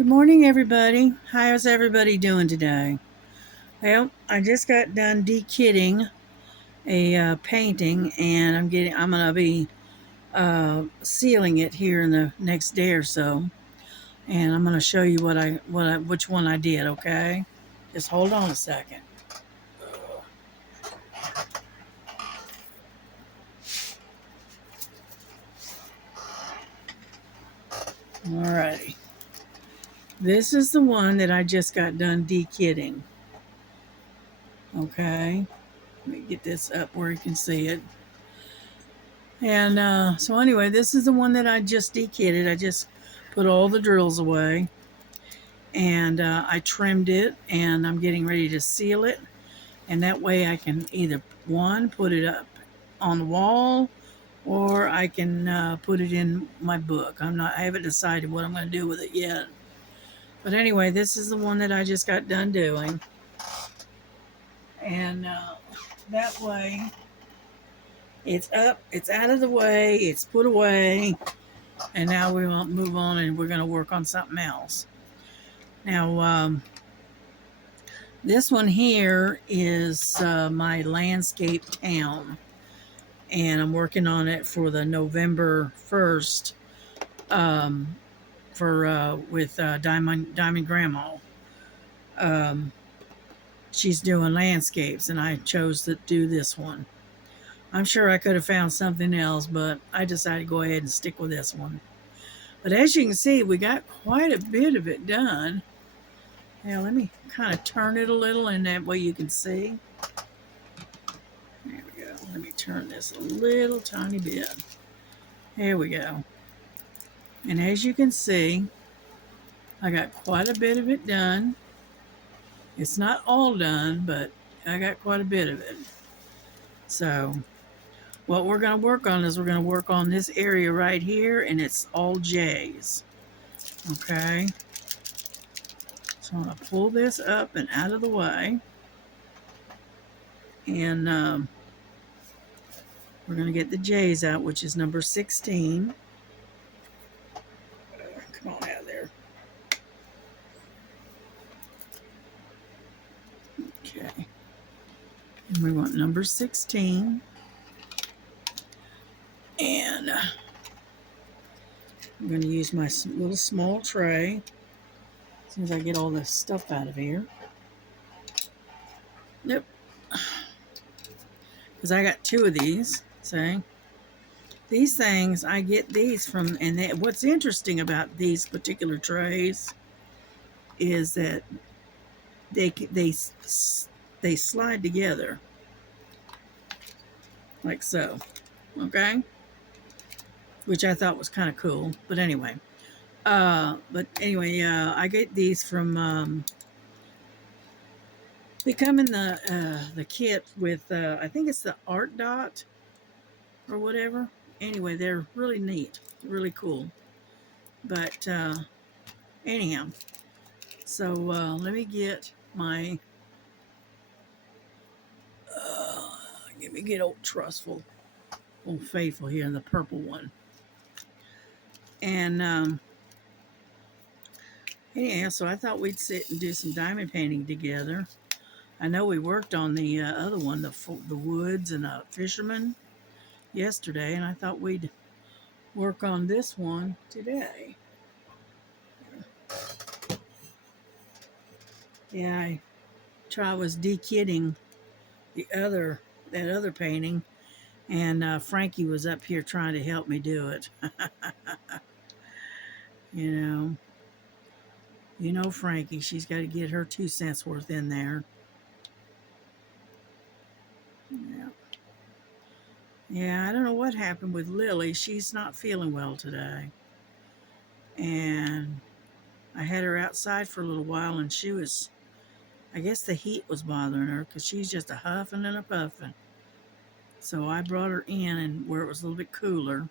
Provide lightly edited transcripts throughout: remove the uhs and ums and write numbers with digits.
Good morning, everybody. How's everybody doing today? Well, I just got done de-kitting a painting, and I'm gonna be sealing it here in the next day or so, and I'm gonna show you which one I did. Okay, just hold on a second. Alrighty, this is the one that I just got done de-kitting. Okay, let me get this up where you can see it. And so anyway, this is the one that I just de-kitted. I just put all the drills away, and I trimmed it, and I'm getting ready to seal it. And that way I can either, one, put it up on the wall, or I can put it in my book. I haven't decided what I'm going to do with it yet. But anyway, this is the one that I just got done doing. And that way it's up, it's out of the way, it's put away. And now we will move on, and we're going to work on something else. Now, this one here is my landscape town, and I'm working on it for the November 1st with Diamond Grandma. She's doing landscapes, and I chose to do this one. I'm sure I could have found something else, but I decided to go ahead and stick with this one. But as you can see, we got quite a bit of it done. Now let me kind of turn it a little, and that way you can see. There we go. Let me turn this a little tiny bit. There we go. And as you can see, I got quite a bit of it done. It's not all done, but I got quite a bit of it. So what we're going to work on is we're going to work on this area right here, and it's all J's. Okay. So I'm going to pull this up and out of the way. And we're going to get the J's out, which is number 16. Come on out of there. Okay. And we want number 16. And I'm going to use my little small tray as soon as I get all this stuff out of here. Yep. Because I got two of these, see? These things, I get these from, and what's interesting about these particular trays is that they slide together like so, okay? Which I thought was kind of cool, but anyway. I get these from, they come in the kit with, I think it's the Art Dot or whatever. Anyway, they're really neat, really cool. But anyhow, so let me get my, let me get old Trustful, Old Faithful here in the purple one. And anyhow, so I thought we'd sit and do some diamond painting together. I know we worked on the other one, the woods and the fisherman yesterday, and I thought we'd work on this one today. Yeah, I was de-kitting that other painting, and Frankie was up here trying to help me do it. you know Frankie, she's got to get her 2 cents worth in there. Yeah, I don't know what happened with Lily. She's not feeling well today. And I had her outside for a little while, and I guess the heat was bothering her because she's just a huffing and a puffing. So I brought her in and where it was a little bit cooler,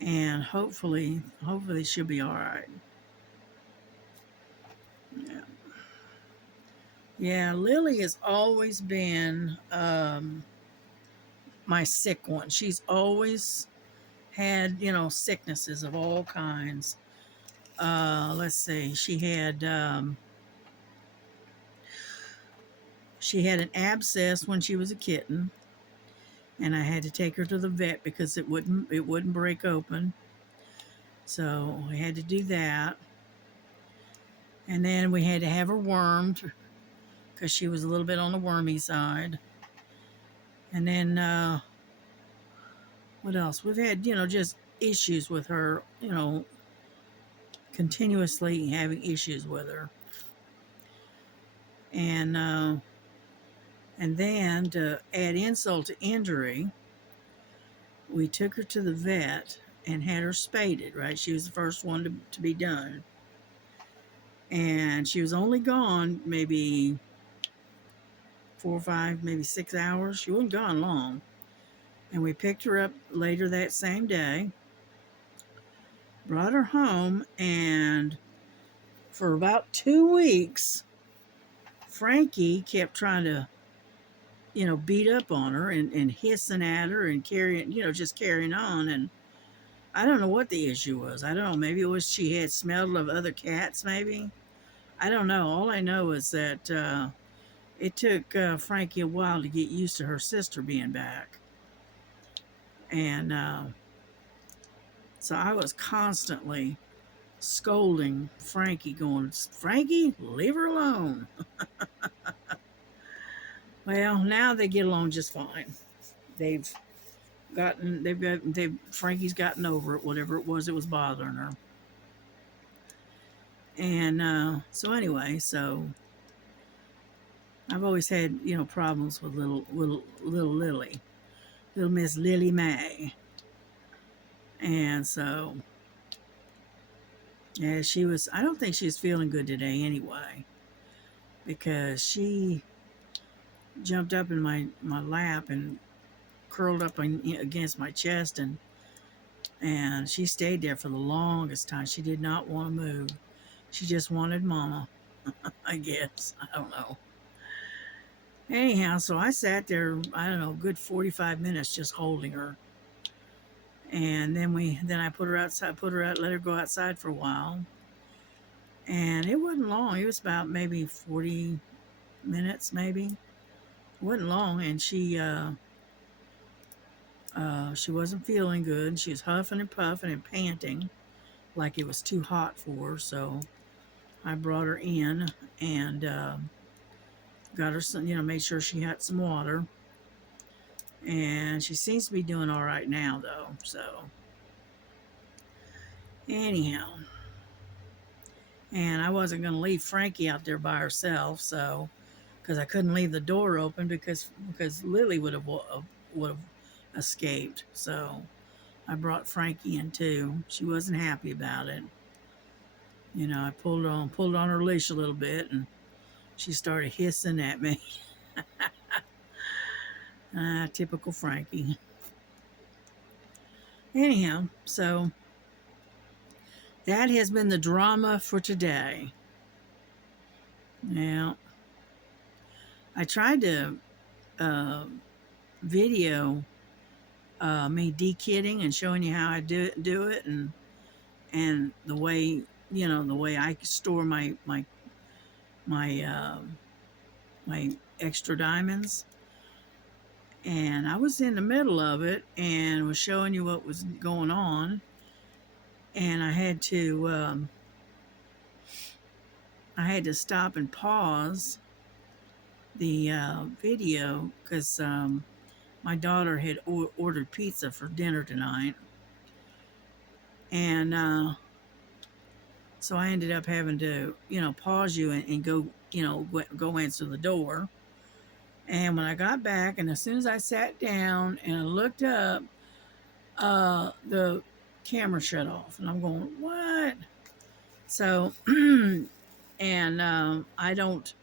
and hopefully she'll be all right. Yeah, Lily has always been my sick one. She's always had, sicknesses of all kinds. let's see, she had an abscess when she was a kitten, and I had to take her to the vet because it wouldn't break open. So we had to do that. And then we had to have her wormed because she was a little bit on the wormy side. And then what else? We've had, just issues with her, continuously having issues with her. And then to add insult to injury, we took her to the vet and had her spaded, right? She was the first one to be done. And she was only gone maybe 4 or 5, maybe 6 hours. She wasn't gone long. And we picked her up later that same day, brought her home, and for about 2 weeks, Frankie kept trying to, beat up on her and hissing at her and carrying, just carrying on. And I don't know what the issue was. I don't know. Maybe it was she had smelled of other cats, maybe. I don't know. All I know is that it took Frankie a while to get used to her sister being back. And so I was constantly scolding Frankie, going, Frankie, leave her alone. Well, now they get along just fine. Frankie's gotten over it, whatever it was bothering her. And so anyway, I've always had, problems with little Lily, little Miss Lily Mae. And so, yeah, I don't think she was feeling good today anyway, because she jumped up in my lap and curled up against my chest, and she stayed there for the longest time. She did not want to move. She just wanted mama, I guess. I don't know. Anyhow, so I sat there, I don't know, good 45 minutes just holding her. And then I put her outside, let her go outside for a while. And it wasn't long. It was about maybe 40 minutes, maybe. It wasn't long. And she wasn't feeling good. She was huffing and puffing and panting like it was too hot for her. So I brought her in and got her some, made sure she had some water. And she seems to be doing all right now, though. So anyhow, and I wasn't going to leave Frankie out there by herself, so because I couldn't leave the door open because Lily would have escaped. So I brought Frankie in too. She wasn't happy about it. I pulled on her leash a little bit, and she started hissing at me. Typical Frankie. Anyhow, so that has been the drama for today. Now, I tried to video me de-kitting and showing you how I do it, and the way I store my extra diamonds. And I was in the middle of it and was showing you what was going on, and I had to stop and pause the video because my daughter had ordered pizza for dinner tonight, and so I ended up having to pause you and go go answer the door. And when I got back, and as soon as I sat down and I looked up, the camera shut off, and I'm going, what? So, and I don't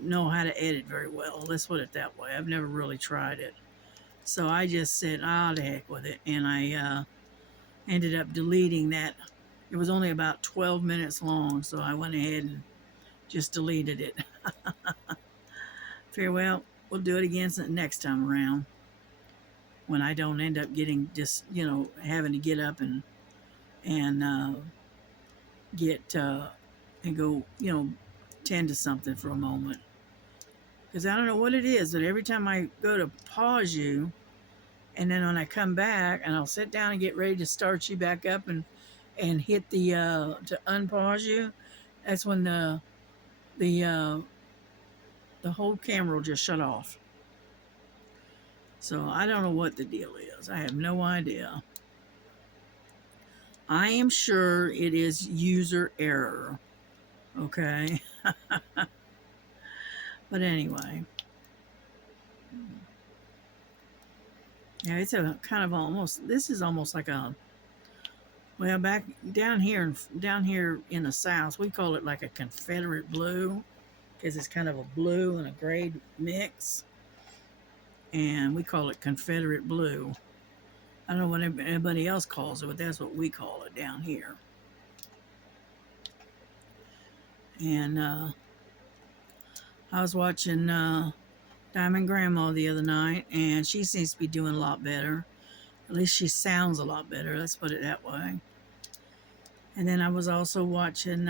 know how to edit very well. Let's put it that way. I've never really tried it. So I just said, the heck with it. And I ended up deleting that. It was only about 12 minutes long, so I went ahead and just deleted it. Farewell. We'll do it again next time around, when I don't end up getting just having to get up and get and go, tend to something for a moment. Because I don't know what it is, but every time I go to pause you, and then when I come back and I'll sit down and get ready to start you back up and hit the to unpause you, that's when the uh, the whole camera will just shut off. So I don't know what the deal is. I have no idea. I am sure it is user error. Okay. But anyway. Yeah, it's a kind of almost, this is almost like a, well, back down here in the South, we call it like a Confederate blue because it's kind of a blue and a gray mix. And we call it Confederate blue. I don't know what anybody else calls it, but that's what we call it down here. And I was watching Diamond Grandma the other night, and she seems to be doing a lot better. At least she sounds a lot better. Let's put it that way. And then I was also watching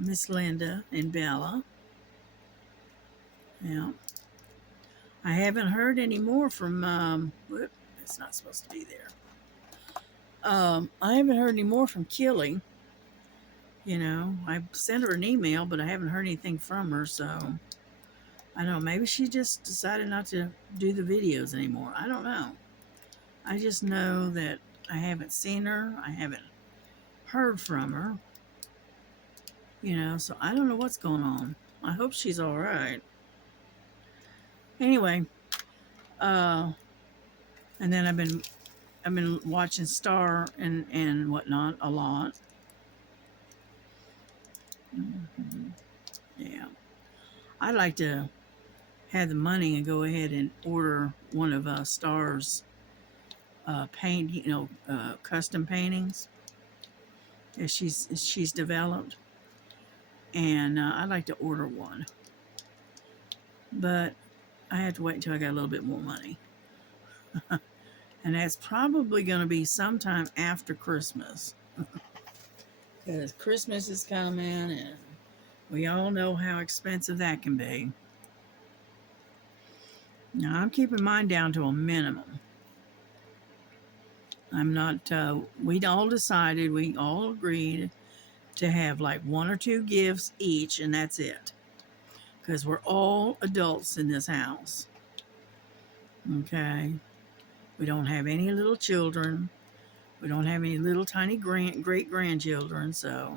Miss Linda and Bella. Yeah. I haven't heard any more from, it's not supposed to be there. I haven't heard any more from Killy. I sent her an email, but I haven't heard anything from her, so I don't know. Maybe she just decided not to do the videos anymore. I don't know. I just know that I haven't seen her. I haven't heard from her. So I don't know what's going on. I hope she's all right. Anyway, and then I've been watching Star and whatnot a lot. Mm-hmm. Yeah, I'd like to have the money and go ahead and order one of Star's custom paintings that she's developed, and I'd like to order one, but I have to wait until I got a little bit more money. And that's probably going to be sometime after Christmas. Because Christmas is coming, and we all know how expensive that can be. Now, I'm keeping mine down to a minimum. I'm not, we all agreed to have like 1 or 2 gifts each, and that's it. Because we're all adults in this house. Okay? We don't have any little children. We don't have any little tiny great-grandchildren, so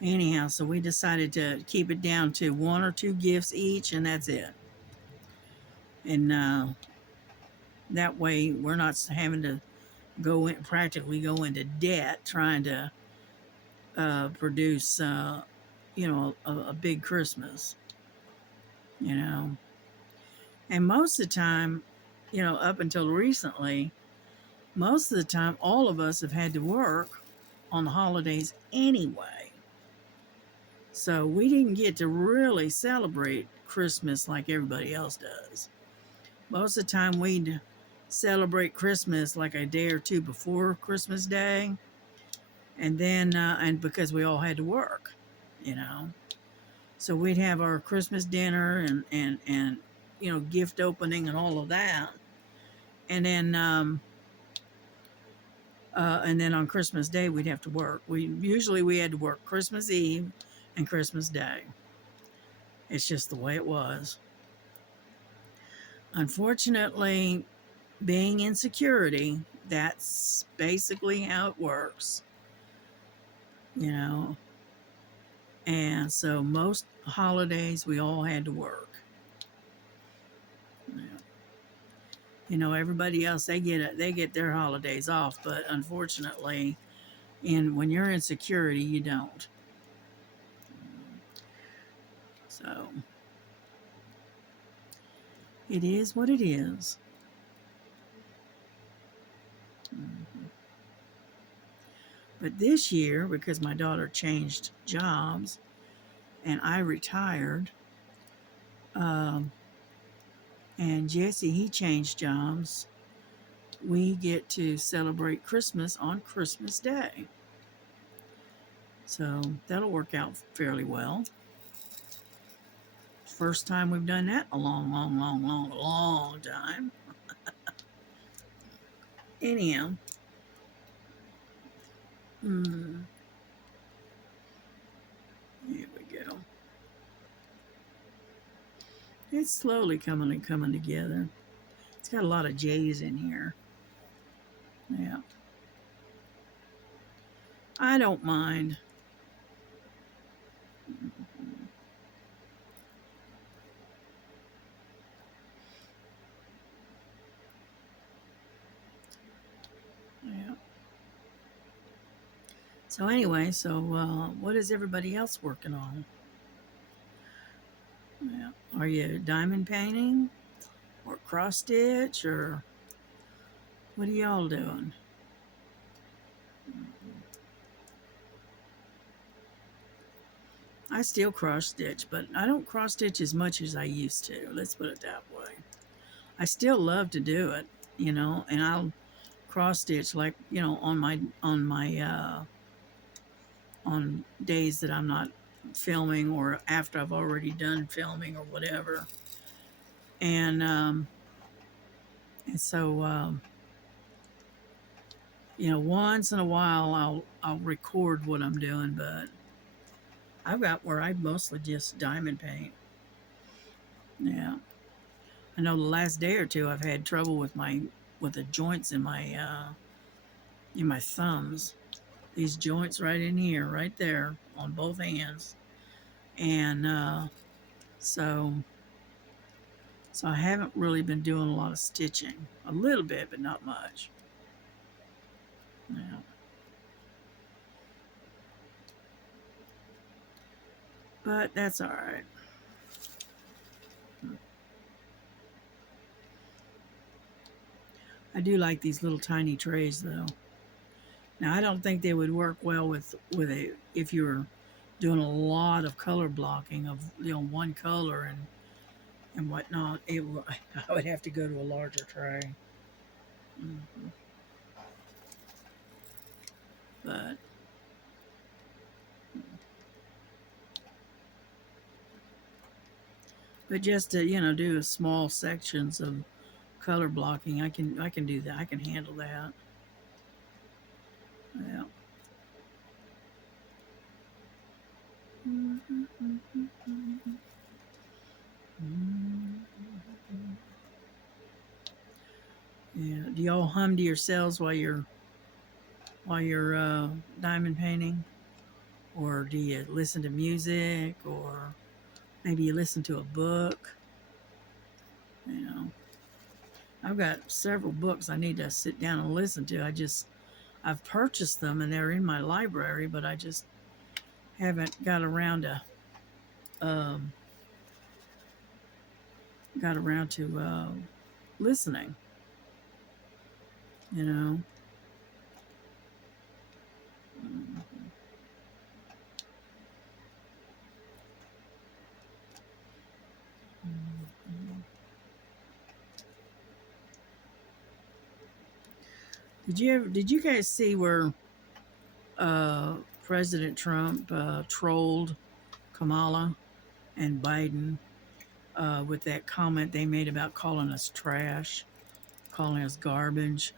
anyhow, so we decided to keep it down to 1 or 2 gifts each, and that's it. And that way, we're not having to practically go into debt trying to produce, a big Christmas, And most of the time, up until recently, most of the time, all of us have had to work on the holidays anyway. So we didn't get to really celebrate Christmas like everybody else does. Most of the time, we'd celebrate Christmas like a day or 2 before Christmas Day. And then, and because we all had to work, So we'd have our Christmas dinner and gift opening and all of that. And then on Christmas Day, we'd have to work. We had to work Christmas Eve and Christmas Day. It's just the way it was. Unfortunately, being in security, that's basically how it works. And so most holidays, we all had to work. Everybody else, they get their holidays off, but unfortunately, when you're in security, you don't. So it is what it is. But this year, because my daughter changed jobs and I retired, and Jesse, he changed jobs, we get to celebrate Christmas on Christmas Day. So that'll work out fairly well. First time we've done that in a long time. Anyhow, here we go. It's slowly coming together. It's got a lot of J's in here. Yeah, I don't mind. Yeah. So anyway, what is everybody else working on? Yeah. Are you diamond painting or cross stitch or what are y'all doing? I still cross stitch, but I don't cross stitch as much as I used to. Let's put it that way. I still love to do it, and I'll cross stitch like, on days that I'm not filming or after I've already done filming or whatever. And once in a while I'll record what I'm doing, but I've got where I mostly just diamond paint. Yeah. I know the last day or two I've had trouble with the joints in my thumbs. These joints right in here, right there, on both hands, and so I haven't really been doing a lot of stitching. A little bit, but not much. Yeah. But that's all right. I do like these little tiny trays, though. Now I don't think they would work well with a if you're doing a lot of color blocking of one color and whatnot. I would have to go to a larger tray. Hmm. But just to do small sections of color blocking, I can do that. I can handle that. Yeah. Yeah. Do y'all hum to yourselves while you're diamond painting, or do you listen to music, or maybe you listen to a book? You know, I've got several books I need to sit down and listen to. I've purchased them and they're in my library, but I just haven't um, got around to listening. You know. Did you guys see where uh, President Trump trolled Kamala and Biden with that comment they made about calling us trash, calling us garbage?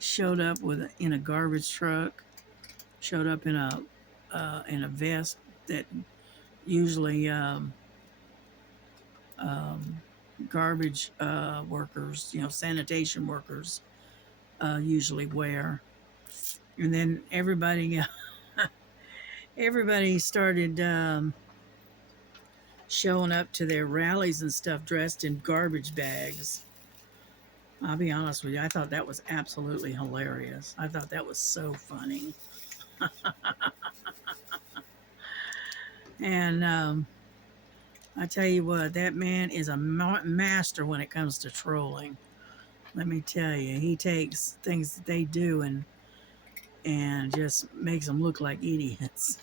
Showed up in a garbage truck. Showed up in a vest that usually um, garbage workers, sanitation workers usually wear. And then everybody started showing up to their rallies and stuff dressed in garbage bags. I'll be honest with you, I thought that was absolutely hilarious. I thought that was so funny. And I tell you what, that man is a master when it comes to trolling. Let me tell you, he takes things that they do and just makes them look like idiots.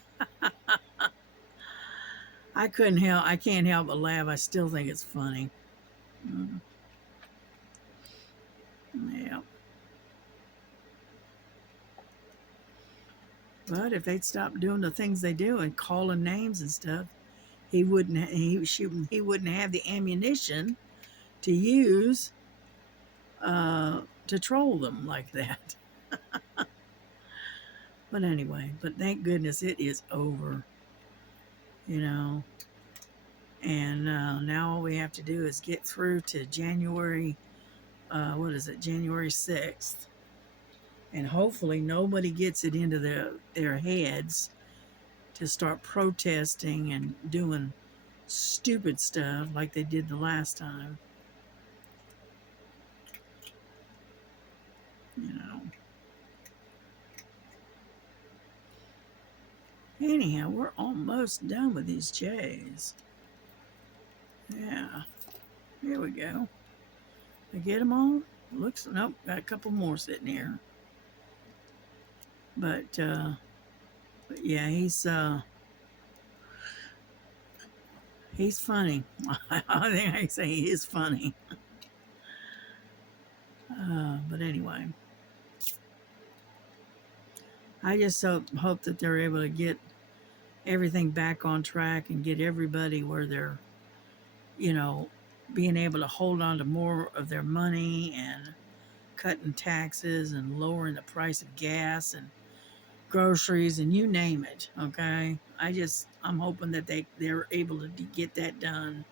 I can't help but laugh. I still think it's funny. Mm, yeah. But if they'd stop doing the things they do and calling names and stuff, he wouldn't. He wouldn't have the ammunition to use to troll them like that. But anyway, but thank goodness it is over. You know, and now all we have to do is get through to January. What is it? January 6th. And hopefully nobody gets it into their heads to start protesting and doing stupid stuff like they did the last time. You know. Anyhow, we're almost done with these J's. Yeah. Here we go. I get them all? Looks, nope, got a couple more sitting here. But yeah, he's funny. I think I say he is funny. But anyway, I just hope that they're able to get everything back on track and get everybody where they're, you know, being able to hold on to more of their money and cutting taxes and lowering the price of gas and groceries and you name it. Okay, I'm hoping that they're able to get that done.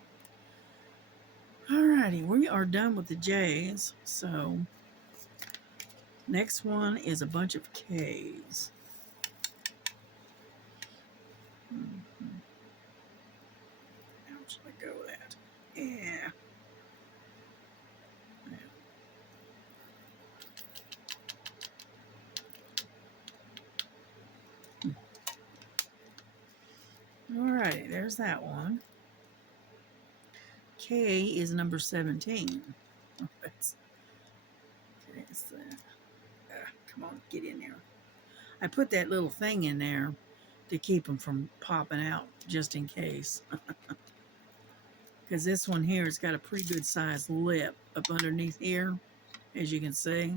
Alrighty, we are done with the J's. So next one is a bunch of K's. How should I go with that? Yeah. Alrighty, there's that one. K is number 17. Come on, get in there. I put that little thing in there to keep them from popping out just in case. Because this one here has got a pretty good sized lip up underneath here, as you can see.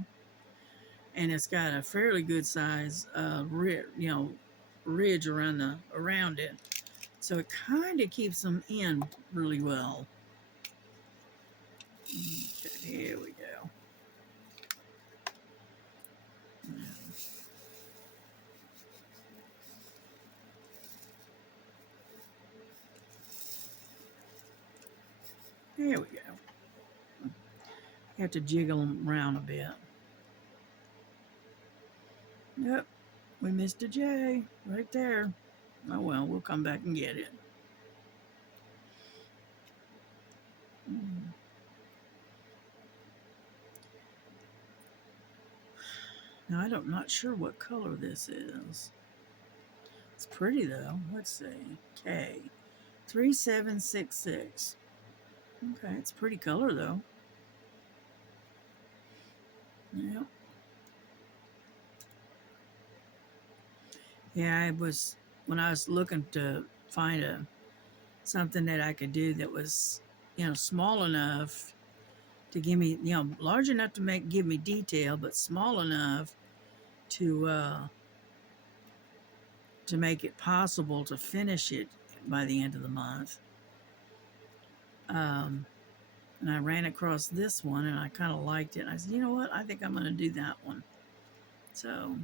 And it's got a fairly good size ridge around it. So it kind of keeps them in really well. Okay, here we go. There we go. You have to jiggle them around a bit. Yep, we missed a J right there. Oh well, we'll come back and get it. Now I'm not sure what color this is. It's pretty though. Let's see. K 3766. Okay, it's a pretty color though. Yep. Yeah, when I was looking to find something that I could do that was, small enough to give me, large enough to give me detail, but small enough to make it possible to finish it by the end of the month. And I ran across this one and I kind of liked it. I said, you know what? I think I'm going to do that one. So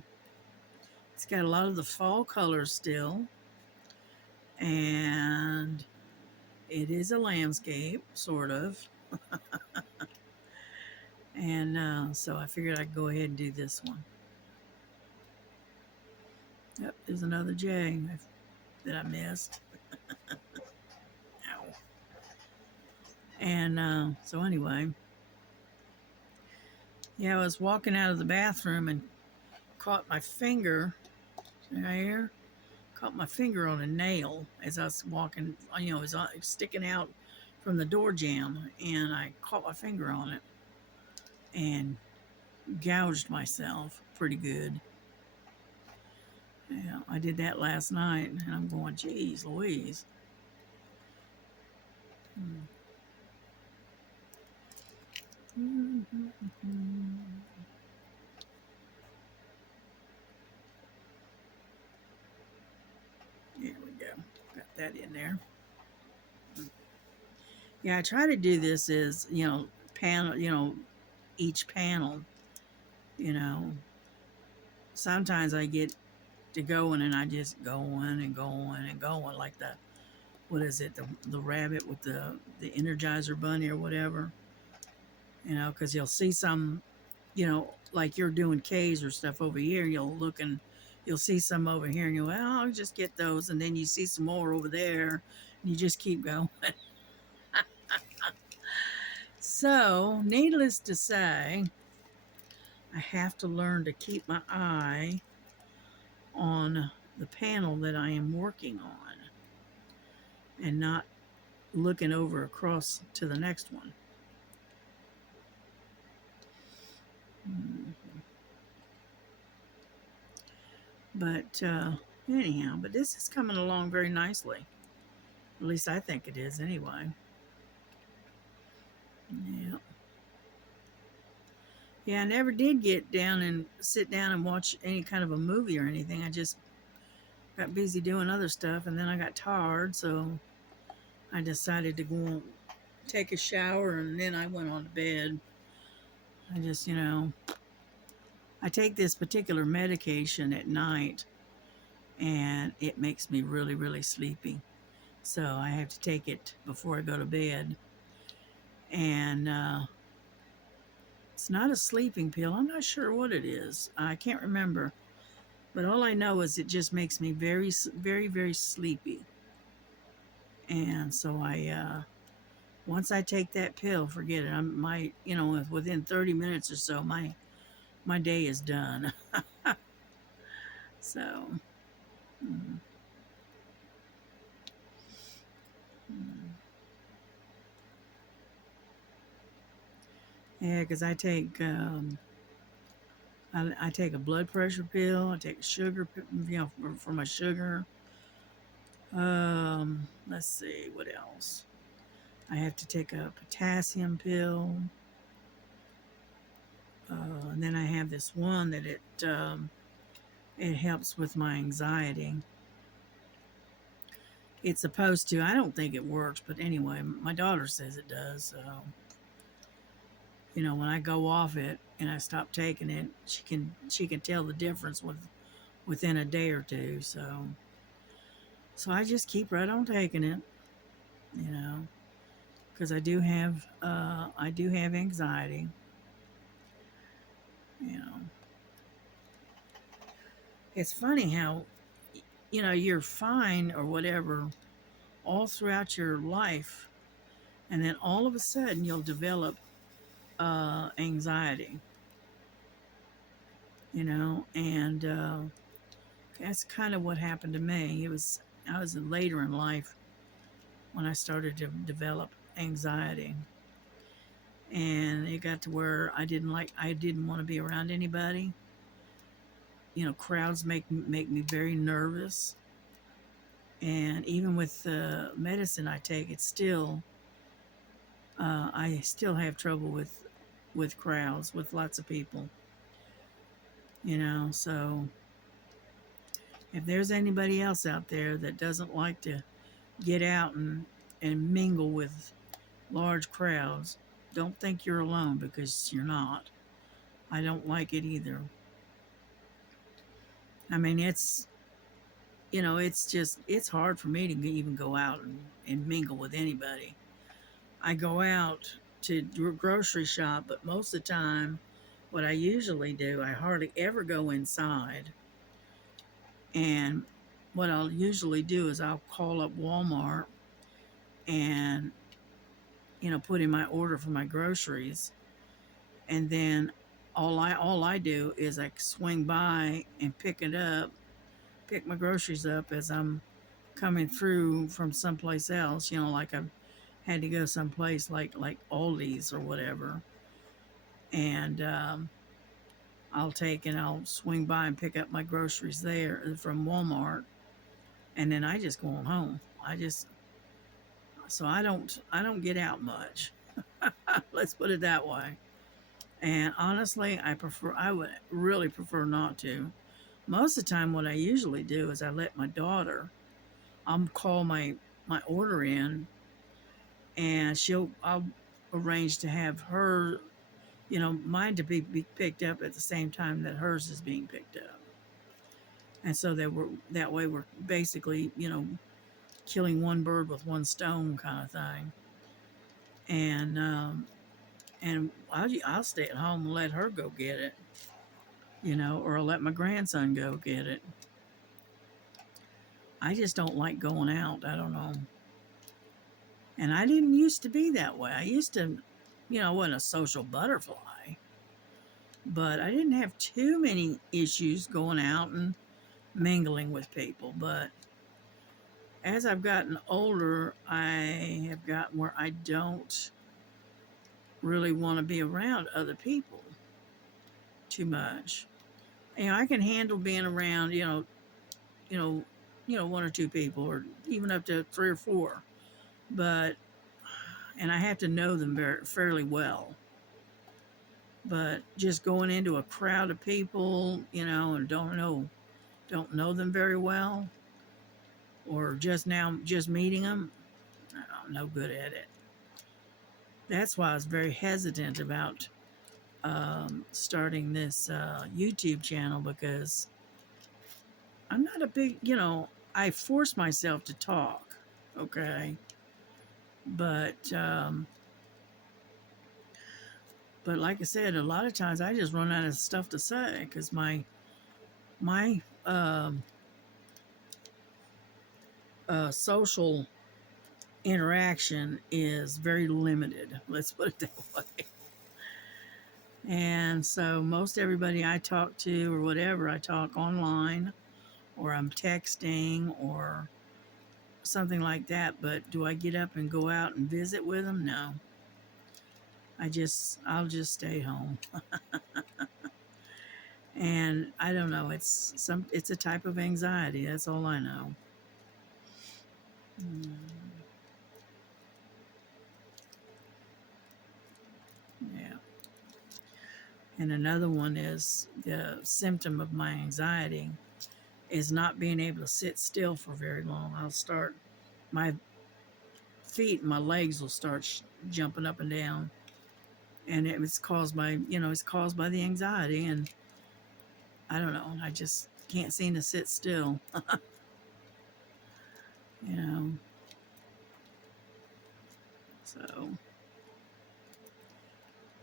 it's got a lot of the fall colors still. And it is a landscape, sort of. And so I figured I'd go ahead and do this one. Yep, there's another J that I missed. Ow. And so anyway, yeah, I was walking out of the bathroom and caught my finger, right here, caught my finger on a nail as I was walking, it was sticking out from the door jamb, and I caught my finger on it and gouged myself pretty good. Yeah, I did that last night, and I'm going, geez Louise. that in there. Yeah, I try to do this as, panel, each panel, you know. Sometimes I get to going and I just going and going and going like what is it, the rabbit with the Energizer bunny or whatever, because you'll see some, like you're doing K's or stuff over here, and you'll look and you'll see some over here, and you well, I'll just get those, and then you see some more over there, and you just keep going. So, needless to say, I have to learn to keep my eye on the panel that I am working on and not looking over across to the next one. But anyhow, but this is coming along very nicely. At least I think it is anyway. Yeah. Yeah, I never did get down and sit down and watch any kind of a movie or anything. I just got busy doing other stuff, and then I got tired, so I decided to go take a shower, and then I went on to bed. I just, I take this particular medication at night, and it makes me really, really sleepy. So I have to take it before I go to bed. And it's not a sleeping pill. I'm not sure what it is. I can't remember. But all I know is it just makes me very, very, very sleepy. And so once I take that pill, forget it. Within 30 minutes or so, my day is done. So, mm, mm. Yeah, because I take a blood pressure pill. I take a sugar, for my sugar. Let's see what else. I have to take a potassium pill. And then I have this one that it helps with my anxiety. It's supposed to. I don't think it works, but anyway, my daughter says it does. So, when I go off it and I stop taking it, she can tell the difference within a day or two. So I just keep right on taking it, because I do have anxiety. You know, it's funny how you're fine or whatever all throughout your life, and then all of a sudden you'll develop anxiety. And that's kind of what happened to me. I was later in life when I started to develop anxiety, and it got to where I didn't want to be around anybody. Crowds make me very nervous, and even with the medicine I take, I still have trouble with crowds, with lots of people. So if there's anybody else out there that doesn't like to get out and mingle with large crowds, don't think you're alone, because you're not. I don't like it either. I mean, it's hard for me to even go out and mingle with anybody. I go out to grocery shop, but most of the time, what I usually do, I hardly ever go inside. And what I'll usually do is I'll call up Walmart and put in my order for my groceries, and then all I do is I swing by and pick my groceries up as I'm coming through from someplace else. Like I've had to go someplace like Aldi's or whatever, and I'll swing by and pick up my groceries there from Walmart, and then I just go on home. I don't get out much. Let's put it that way. And honestly, I would really prefer not to. Most of the time, what I usually do is I let my daughter, I'll call my order in, and I'll arrange to have her, mine to be picked up at the same time that hers is being picked up. And so that way we're basically, killing one bird with one stone kind of thing. And I'll stay at home and let her go get it, or I'll let my grandson go get it. I just don't like going out. I don't know. And I didn't used to be that way. I used to, I wasn't a social butterfly, but I didn't have too many issues going out and mingling with people. But as I've gotten older, I have gotten where I don't really want to be around other people too much. I can handle being around, you know, one or two people, or even up to three or four. But and I have to know them fairly well. But just going into a crowd of people, and don't know them very well, or just meeting them, I'm no good at it. That's why I was very hesitant about starting this YouTube channel, because I'm not a big, I force myself to talk, okay, but like I said, a lot of times I just run out of stuff to say because my social interaction is very limited. Let's put it that way. And so most everybody I talk to or whatever, I talk online, or I'm texting or something like that. But do I get up and go out and visit with them? No. I'll just stay home. And I don't know, it's a type of anxiety. That's all I know. Yeah. And another one is the symptom of my anxiety is not being able to sit still for very long. My feet and my legs will start jumping up and down. And it's caused by the anxiety. And I don't know, I just can't seem to sit still. you know. So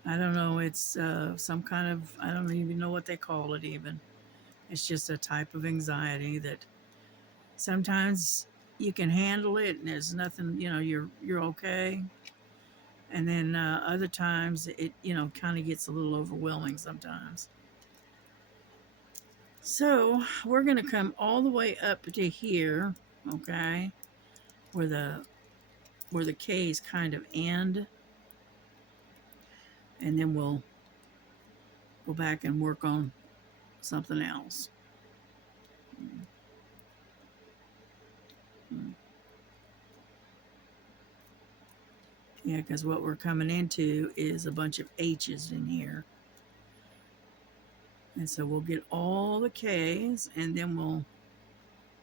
I don't know. It's some kind of, I don't even know what they call it even. It's just a type of anxiety that sometimes you can handle it and there's nothing, you're okay. And then other times it, kind of gets a little overwhelming sometimes. So we're going to come all the way up to here, okay, where the K's kind of end. And then we'll go back and work on something else. Yeah, because what we're coming into is a bunch of H's in here. And so we'll get all the K's, and then we'll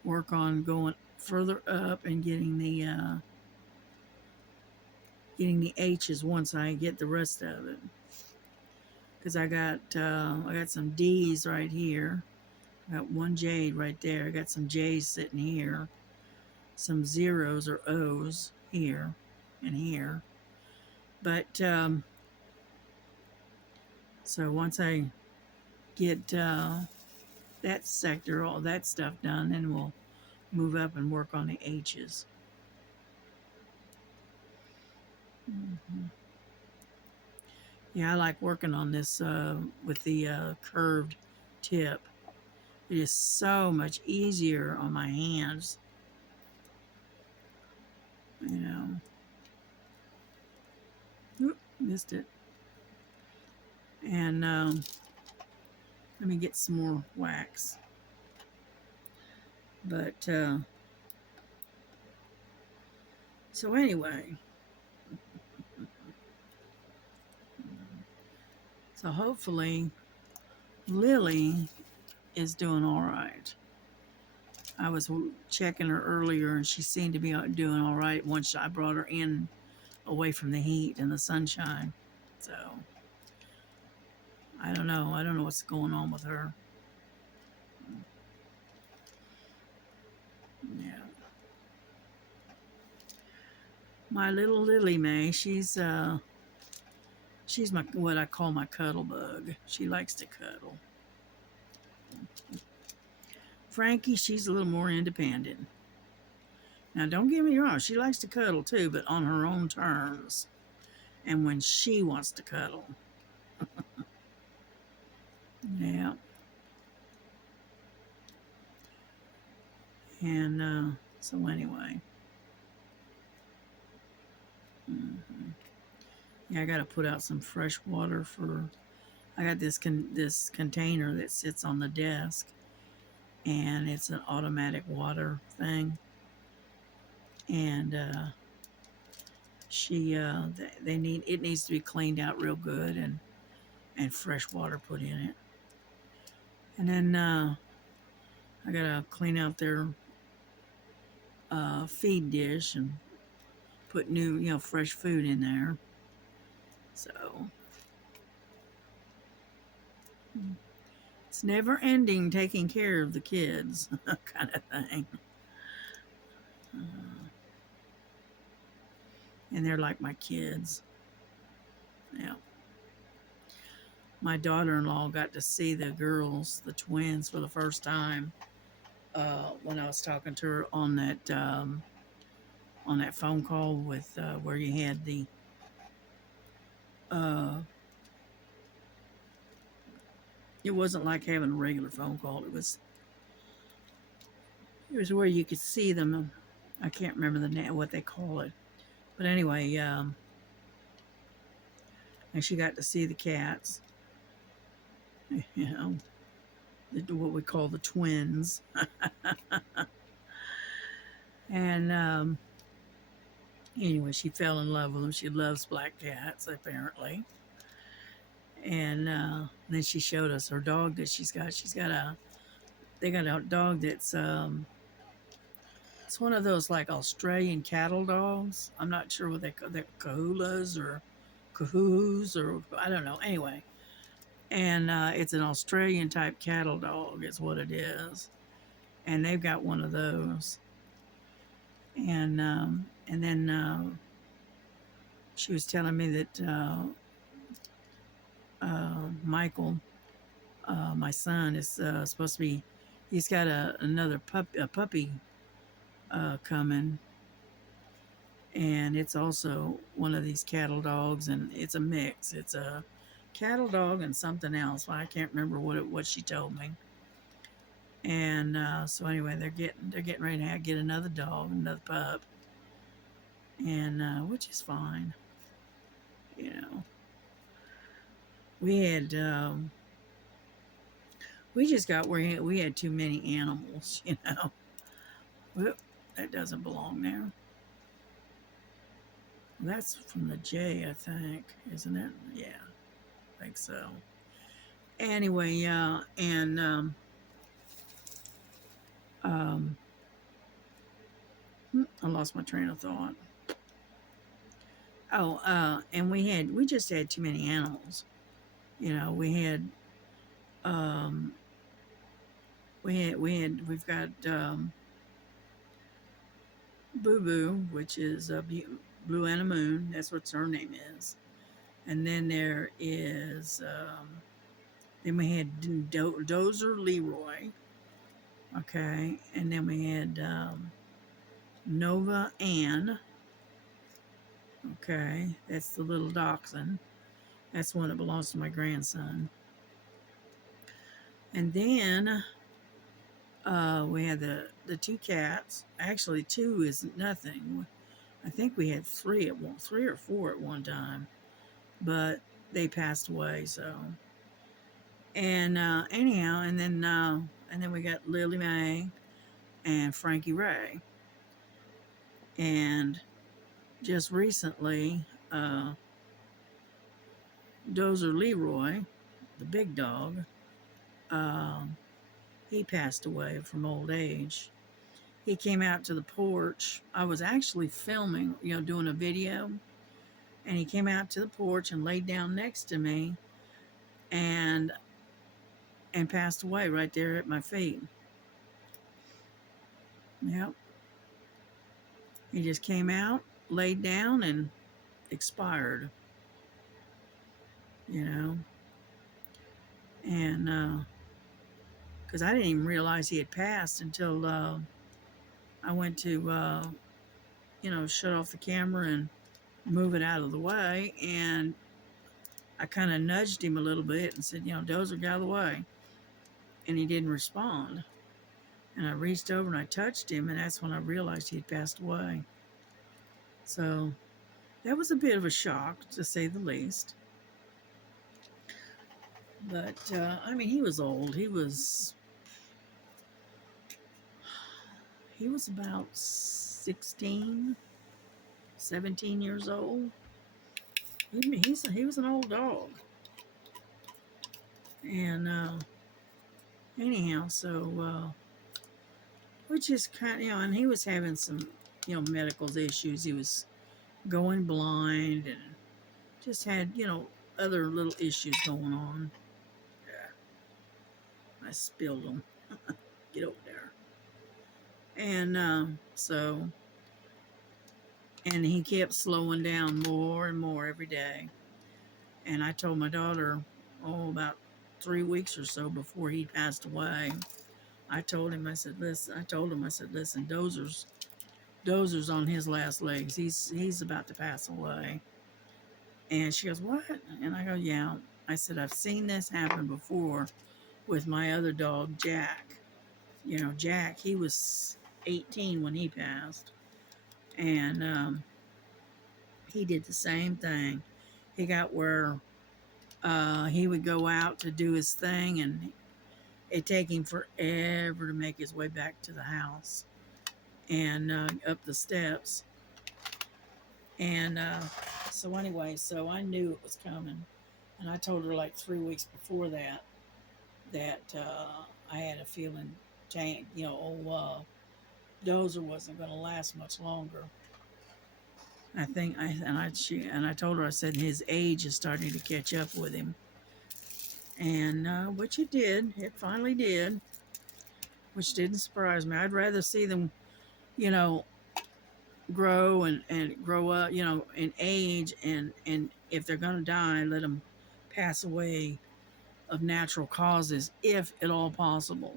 work on going further up and getting the H's once I get the rest of it. Because I got some D's right here. I got one J right there. I got some J's sitting here. Some zeros or O's here and here. But so once I get that sector, all that stuff done, then we'll move up and work on the H's. Mm-hmm. Yeah, I like working on this with the curved tip. It is so much easier on my hands. Oop, missed it. And let me get some more wax. But so anyway, so hopefully Lily is doing all right. I was checking her earlier, and she seemed to be doing all right once I brought her in away from the heat and the sunshine. So I don't know. I don't know what's going on with her. Yeah. My little Lily Mae, she's my what I call my cuddle bug. She likes to cuddle. Frankie, she's a little more independent. Now, don't get me wrong, she likes to cuddle too, but on her own terms and when she wants to cuddle. Yeah. And so, anyway, yeah, I got to put out some fresh water for. I got this container that sits on the desk, and it's an automatic water thing. And they need it needs to be cleaned out real good and fresh water put in it. And then I gotta clean out their feed dish and put new, fresh food in there. So it's never ending taking care of the kids, kind of thing. And they're like my kids. Yeah. My daughter-in-law got to see the girls, the twins, for the first time when I was talking to her on that phone call with where you had the uh, it wasn't like having a regular phone call. It was where you could see them. I can't remember the name, what they call it, but anyway, and she got to see the cats. You know, what we call the twins, and anyway, she fell in love with them. She loves black cats, apparently. And then she showed us her dog that she's got. They got a dog that's it's one of those like Australian cattle dogs. I'm not sure what they're Kahulas or Kahoos or I don't know. Anyway, and it's an Australian type cattle dog is what it is. And they've got one of those. And then she was telling me that Michael, my son, is supposed to be. He's got another puppy coming, and it's also one of these cattle dogs, and it's a mix. It's a cattle dog and something else. Well, I can't remember what she told me. And so anyway, they're getting ready to get another dog, another pup, and which is fine. You know, we had we just got where we had too many animals. You know, whoop, that doesn't belong there. That's from the J, I think, isn't it? Yeah, I think so. Anyway, yeah, and um, I lost my train of thought. Oh, and we just had too many animals. You know, um, we've got Boo Boo, which is Blue Anna Moon. That's what her name is. And then there is then we had Dozer Leroy. Okay, and then we had Nova Ann. Okay, that's the little dachshund. That's one that belongs to my grandson. And then we had the two cats. Actually, two is nothing. I think we had three or four at one time, but they passed away. So, and anyhow, and then we got Lily Mae and Frankie Ray, and just recently, Dozer Leroy, the big dog, he passed away from old age. he came out to the porch. I was actually filming, doing a video, and he came out to the porch and laid down next to me and passed away right there at my feet. Yep. He just came out, laid down, and expired, you know. And because I didn't even realize he had passed until I went to, shut off the camera and move it out of the way. And I kind of nudged him a little bit and said, Dozer, get out of the way. And he didn't respond. And I reached over and I touched him, and that's when I realized he had passed away. So that was a bit of a shock, to say the least. But, he was old. He was about 16, 17 years old. He was an old dog. And anyhow, so which is kind of, and he was having some, medical issues. He was going blind and just had, other little issues going on. Yeah. I spilled them. Get over there. And and he kept slowing down more and more every day. And I told my daughter, about 3 weeks or so before he passed away, I told him, I said, listen, Dozer's on his last legs. He's about to pass away. And she goes, what? And I go, yeah. I said, I've seen this happen before with my other dog, Jack. Jack, he was 18 when he passed. And he did the same thing. He got where he would go out to do his thing, and it'd take him forever to make his way back to the house and up the steps. And so anyway, so I knew it was coming. And I told her like 3 weeks before that I had a feeling Dozer wasn't going to last much longer. I think I told her, I said, his age is starting to catch up with him. And which it did. It finally did. Which didn't surprise me. I'd rather see them, grow and grow up, in age, and if they're going to die, let them pass away of natural causes, if at all possible.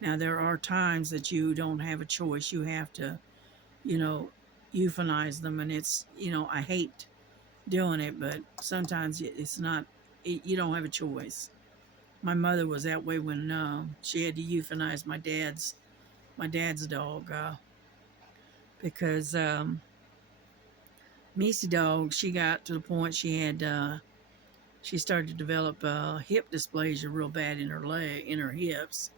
Now, there are times that you don't have a choice. You have to, euthanize them, and it's, I hate doing it, but sometimes it's not, you don't have a choice. My mother was that way when she had to euthanize my dad's dog, because Missy dog, she got to the point she started to develop hip dysplasia real bad in her hips,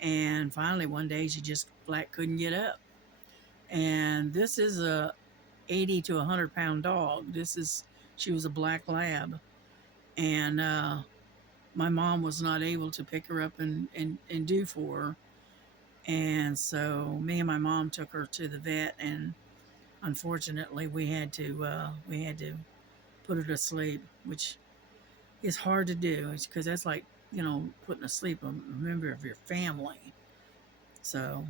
and finally one day she just flat couldn't get up. And this is a 80 to 100 pound dog. She was a black lab, and my mom was not able to pick her up and do for her. And so me and my mom took her to the vet, and unfortunately we had to put her to sleep, which is hard to do. It's because that's like, putting to sleep a member of your family. So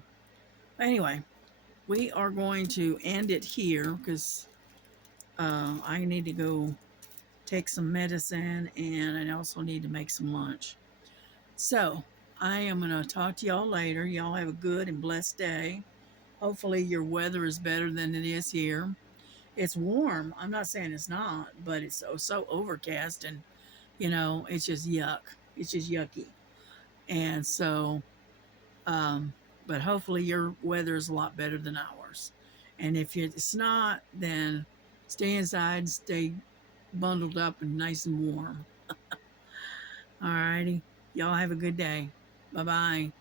anyway, we are going to end it here because I need to go take some medicine, and I also need to make some lunch. So I am going to talk to y'all later. Y'all have a good and blessed day. Hopefully your weather is better than it is here. It's warm. I'm not saying it's not, but it's so overcast, and it's just yuck. It's just yucky. And so but hopefully your weather is a lot better than ours. And if it's not, then stay inside, stay bundled up and nice and warm. All righty. Y'all have a good day. Bye-bye.